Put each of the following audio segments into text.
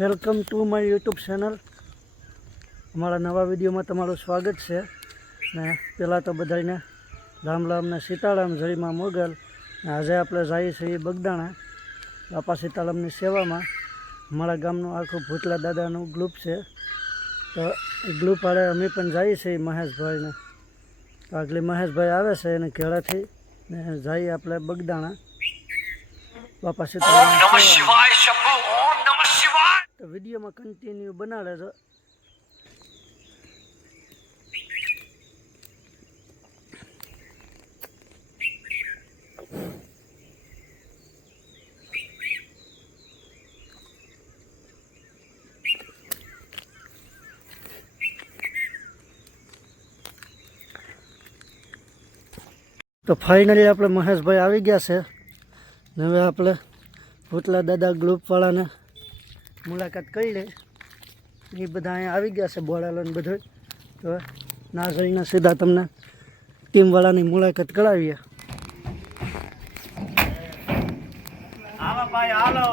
Welcome to my YouTube channel. અમારા નવા વિડીયોમાં તમારું સ્વાગત છે ને પહેલાં તો બધાને રામ રામ ને સીતારામ, જય માં મોગલ। આજે આપણે જઈએ છીએ બગદાણા બાપા સીતારામની સેવામાં। અમારા ગામનું આખું ભૂતલા દાદાનું ગ્રુપ છે, તો એ ગ્રુપ વાળે અમે પણ જઈએ છીએ મહેશભાઈને। તો આગળ મહેશભાઈ આવે છે એને ઘેડાથી ને જઈએ આપણે બગદાણા બાપા સીતારામ। તો વિડીયોમાં કન્ટિન્યુ બના રહેજો। તો ફાઇનલી આપણે મહેશભાઈ આવી ગયા છે ને હવે આપણે ભૂતલા દાદા ગ્રુપવાળાને મુલાકાત કરી લે। એ બધા અહીંયા આવી ગયા છે, બોલાલો ને બધું। તો ના જઈને સીધા તમને ટીમવાળાની મુલાકાત કરાવીએ। હાલો ભાઈ હાલો,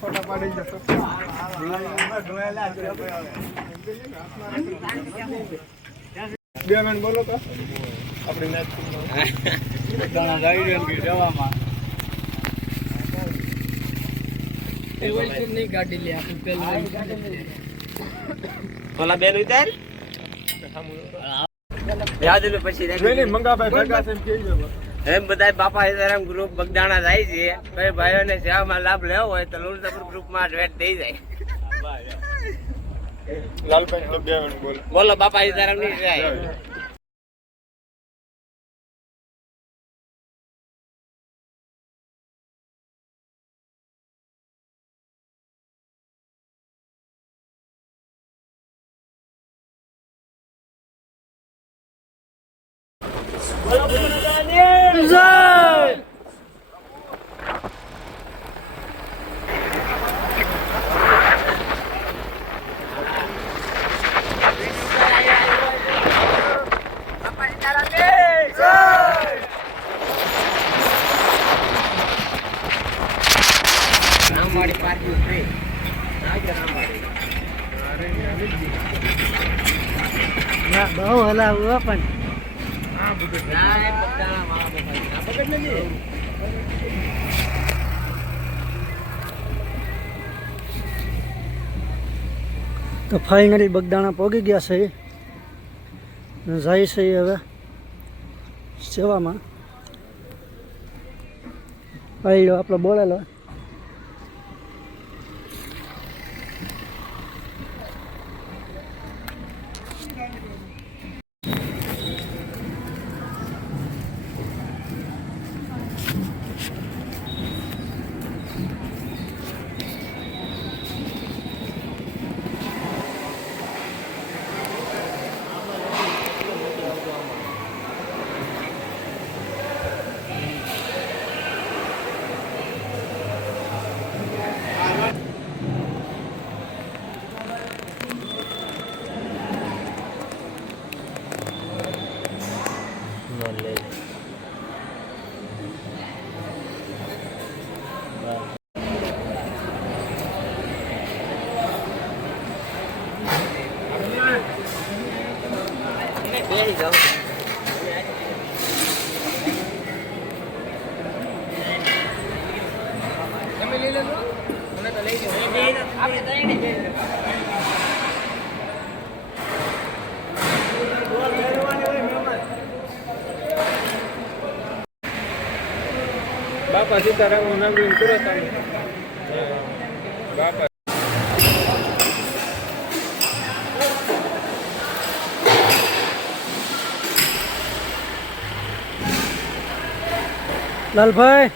ફોટા પાડી જશો। બે મિનિટ બોલો તો આપણી મેચ દાણા જાવી ગઈ જવામાં એ વોલ્યુમ ની ગાડી લે આપણે પેલા ઓલા બેન ઉતાર યાદ લે પછી નહીં મંગાભાઈ ભેગા છે એમ કેજો એમ બધાય બાપા સીતારામ ગ્રુપ બગદાણા જાય છે। કઈ ભાઈઓને સેવામાં લાભ લેવો હોય તો લુણસપુર ગ્રુપમાં એડ થઈ જાય। લાલભાઈ તો બે મિનિટ બોલો બોલો બાપા સીતારામ ની જાય। બહુ હલાવું પણ તો ફાઇનલી બગદાણા પહોંચી ગયા છે, જાય છે હવે સેવામાં। પહેલો આપણો બોલેલો બાપા સીતારામ નું નામ તુરંત બાપા લાલભાઈ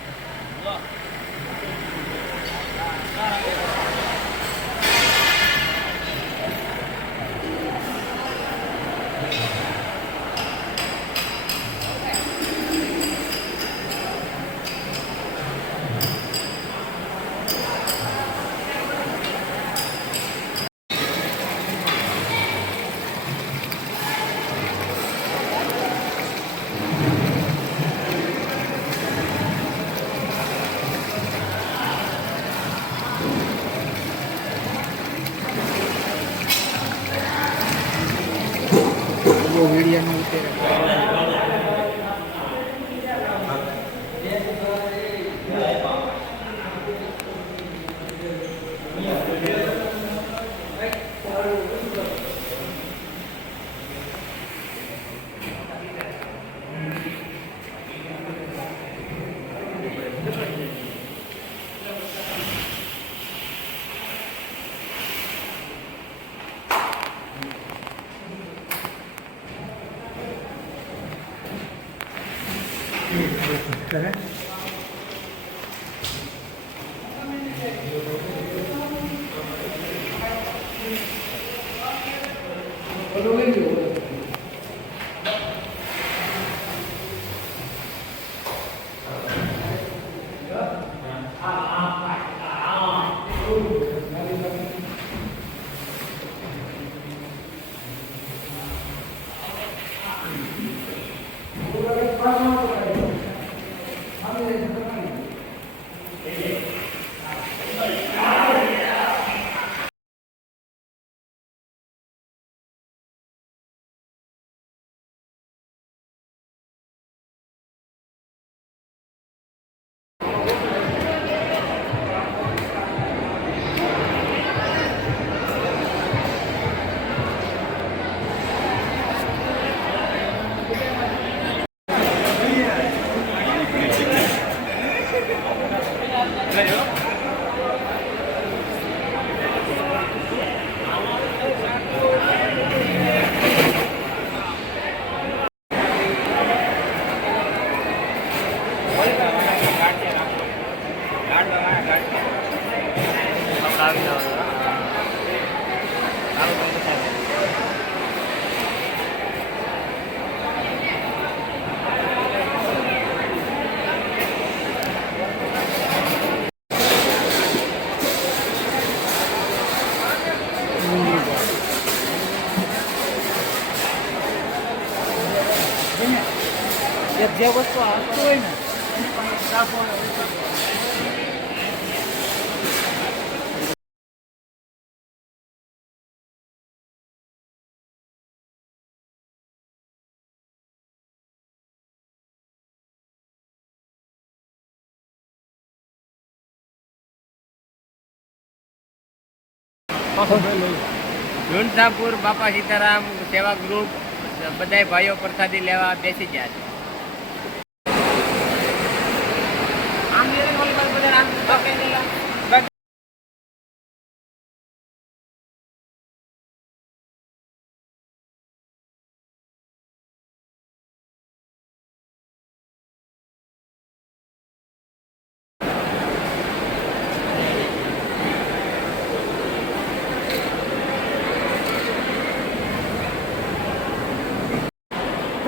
કરે જે વસ્તુ આવતું હોય ને એની પાસે સ્ટાફ હોય. લુણસાપુર બાપા સીતારામ સેવા ગ્રુપ બધાય ભાઈઓ પ્રસાદી લેવા બેસી ગયા છે.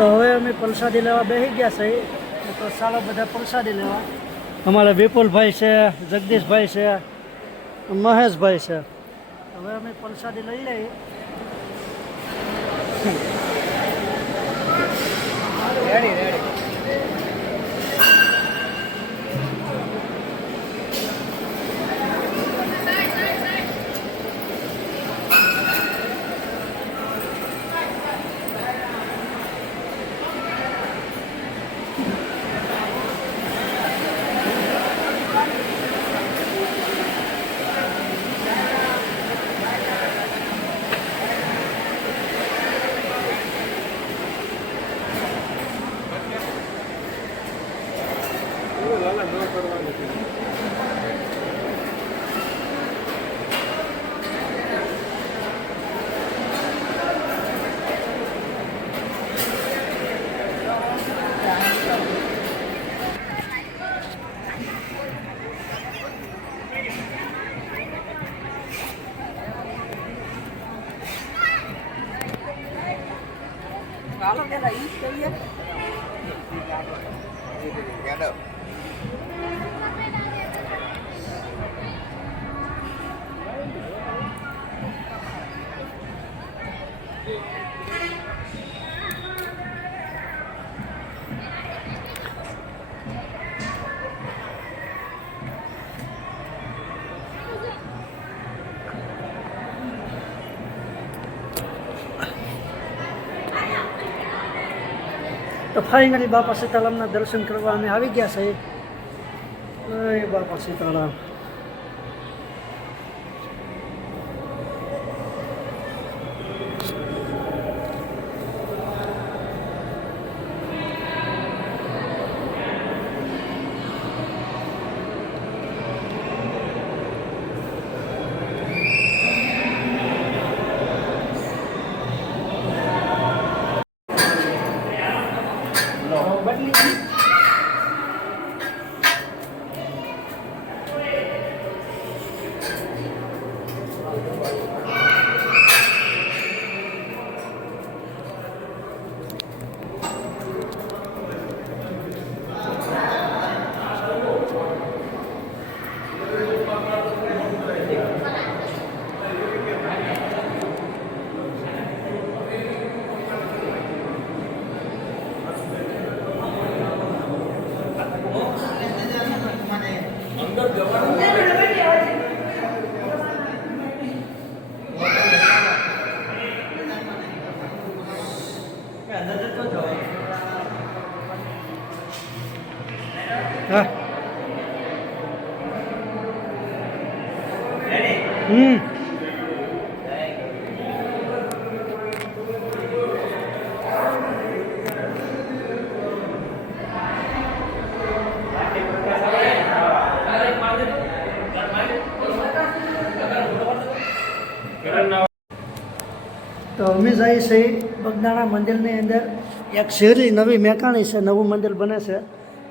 તો હવે અમે પ્રસાદી લેવા બેસી ગયા છે. તો ચાલો બધા પ્રસાદી લેવા. અમારા વિપુલભાઈ છે, જગદીશભાઈ છે, મહેશભાઈ છે. હવે અમે પ્રસાદી લઈ લઈએ. Ready ready. ચાલો પેલા ઈ જ કરીએ. તો ફાઇનલી બાપા સીતારામના દર્શન કરવા અમે આવી ગયા છે. જય બાપા સીતારામ. હા તો અમે જઈએ છીએ બગદાણા મંદિરની અંદર એક શેરી નવી મેકાણી છે, નવું મંદિર બને છે.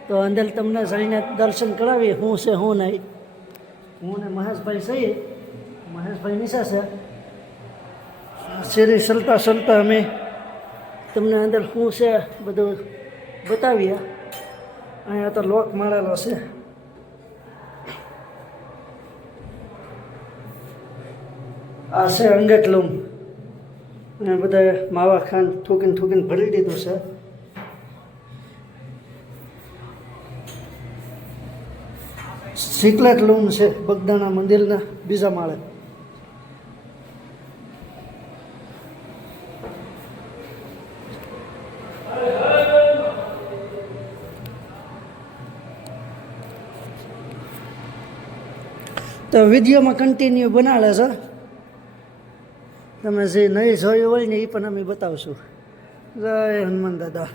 તો અંદર તમને જઈને દર્શન કરાવીએ શું છે શું નહીં. હું ને મહેશભાઈ છીએ, મહેશભાઈ નીચે છે. શેરી ચલતા ચલતા અમે તમને અંદર શું છે બધું બતાવીએ. અહીંયા તો લોક મારેલો છે. આ છે અંગેટલુમ. અને બધા માવા ખાન થૂકીને ભરી દીધું છે. સિકલેટ લૂમ છે બગદાણા મંદિરના બીજા માળે. તો વિડીયોમાં કન્ટિન્યુ બનાવે છે. તમે જે નહીં જોયું હોય ને એ પણ અમે બતાવશું. જય હનુમાન દાદા.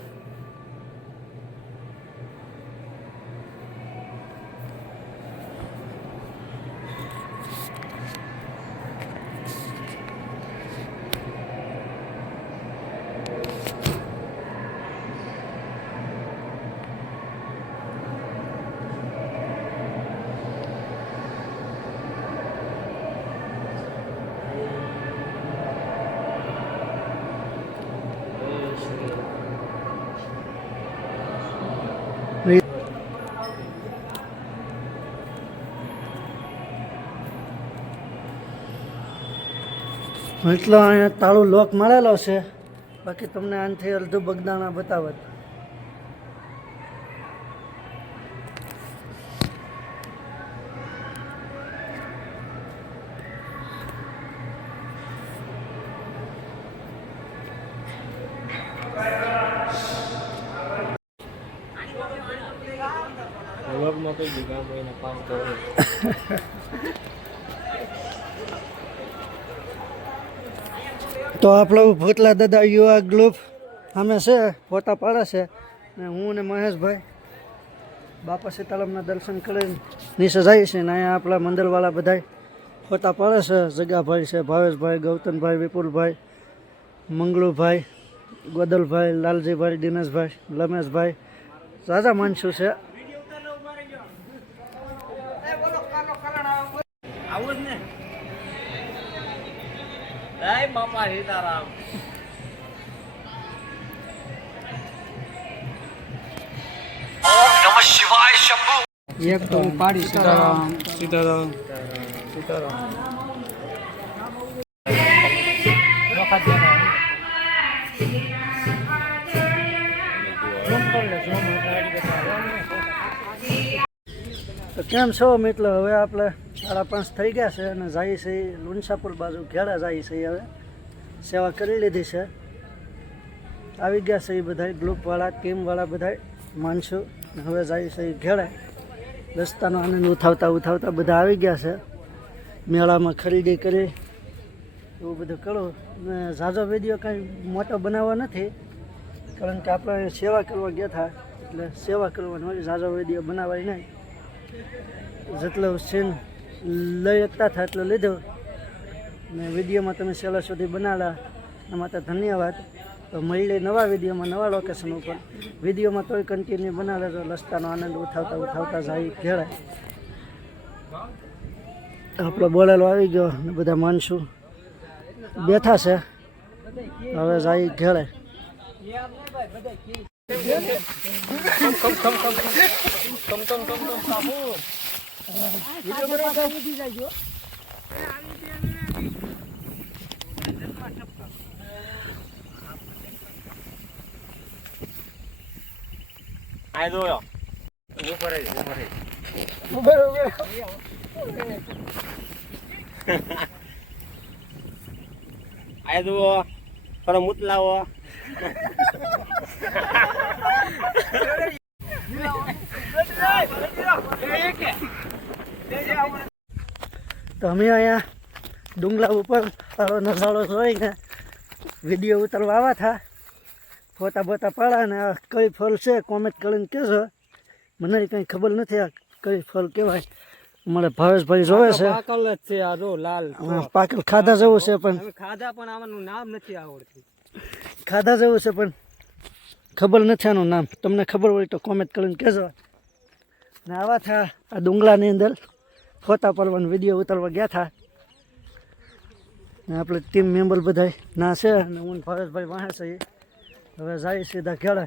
એટલો અહીંયા તાળું લોક મારેલો છે. બાકી તમને આનાથી અડધું બગદાણા બતાવત. તો આપણો ભૂતલા દાદા યુવા ગ્રુપ અમે છે, ફોટા પાડે છે. ને હું ને મહેશભાઈ બાપા સીતારામના દર્શન કરીને નીચે જાય છે. ને અહીંયા આપણા મંદિરવાળા બધા ફોટા પાડે છે. જગાભાઈ છે, ભાવેશભાઈ, ગૌતમભાઈ, વિપુલભાઈ, મંગળુભાઈ, ગોદલભાઈ, લાલજીભાઈ, દિનેશભાઈ, લમેશભાઈ, રાજા માનસુ છે. આવું જ ને. જય બાપા સીતારામ. એક તો હું પાડી સીતારામ સીતારામ. તો કેમ છો મિત્રો? હવે આપણે 5:30 થઈ ગયા છે અને જઈએ છીએ લુણસાપુર બાજુ ઘેડા જઈએ છીએ. હવે સેવા કરી લીધી છે. આવી ગયા છે એ બધા ગ્રુપવાળા, ટીમવાળા બધા માણસો. હવે જઈએ છીએ ઘેડા. રસ્તાનો આનંદ ઉઠાવતા બધા આવી ગયા છે. મેળામાં ખરીદી કરી એવું બધું કરું. ને ઝાઝો વિડીયો કાંઈ મોટો બનાવવા નથી, કારણ કે આપણે સેવા કરવા ગયા હતા એટલે સેવા કરવાની હોય. ઝાઝો વિડીયો બનાવાય નહીં. જેટલો સીન લઈ શકતા થાય એટલો લીધો. ને વિડીયોમાં તમે છેલ્લા સુધી બનાવ્યા એના માટે ધન્યવાદ. તો મળીએ નવા વિડીયોમાં, નવા લોકેશન ઉપર. વિડીયોમાં તોય કન્ટિન્યુ બનાવે તો રસ્તાનો આનંદ ઉઠાવતા જાય ઘેરાય. આપણો બોલેલો આવી ગયો ને બધા માણસો બેઠા છે. હવે જાય ઘેરાય. આ જોયો ઉપર આ જુઓ થોડો મુતલાવો. તો અમે અહીંયા ડુંગરા ઉપર સારો નજારો જોઈને વિડીયો ઉતારવા આવ્યા હતા, ફોટા બોટા પાડ્યા. ને આ કઈ ફળ છે કોમેન્ટ કરીને કહેજો, મને કંઈ ખબર નથી આ કઈ ફળ કહેવાય. અમારે ભાવેશભાઈ જોવે છે, પાકલ જ છે આ જો લાલ પાકલ ખાધા જેવું છે, પણ હવે ખાધા પણ આનું નામ નથી આવડતું. ખાધા જેવું છે પણ ખબર નથી આનું નામ. તમને ખબર હોય તો કોમેન્ટ કરીને કહેજો. ને આવા થા આ ડુંગરાની અંદર ફોટા પાડવાનો વિડીયો ઉતારવા ગયા હતા. ને આપણે ટીમ મેમ્બર બધા ના છે અને હું ભાવેશભાઈ વાહે છે. હવે જાય સીધા ઘેરે.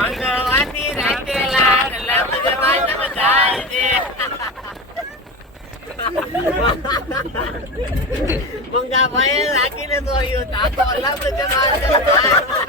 મંગળવારની રાતે લાલ લબ જમાનમ જાય છે. મંગા ભાઈ રાખીને તો આવ્યો તો લબ જમાનમ જાય.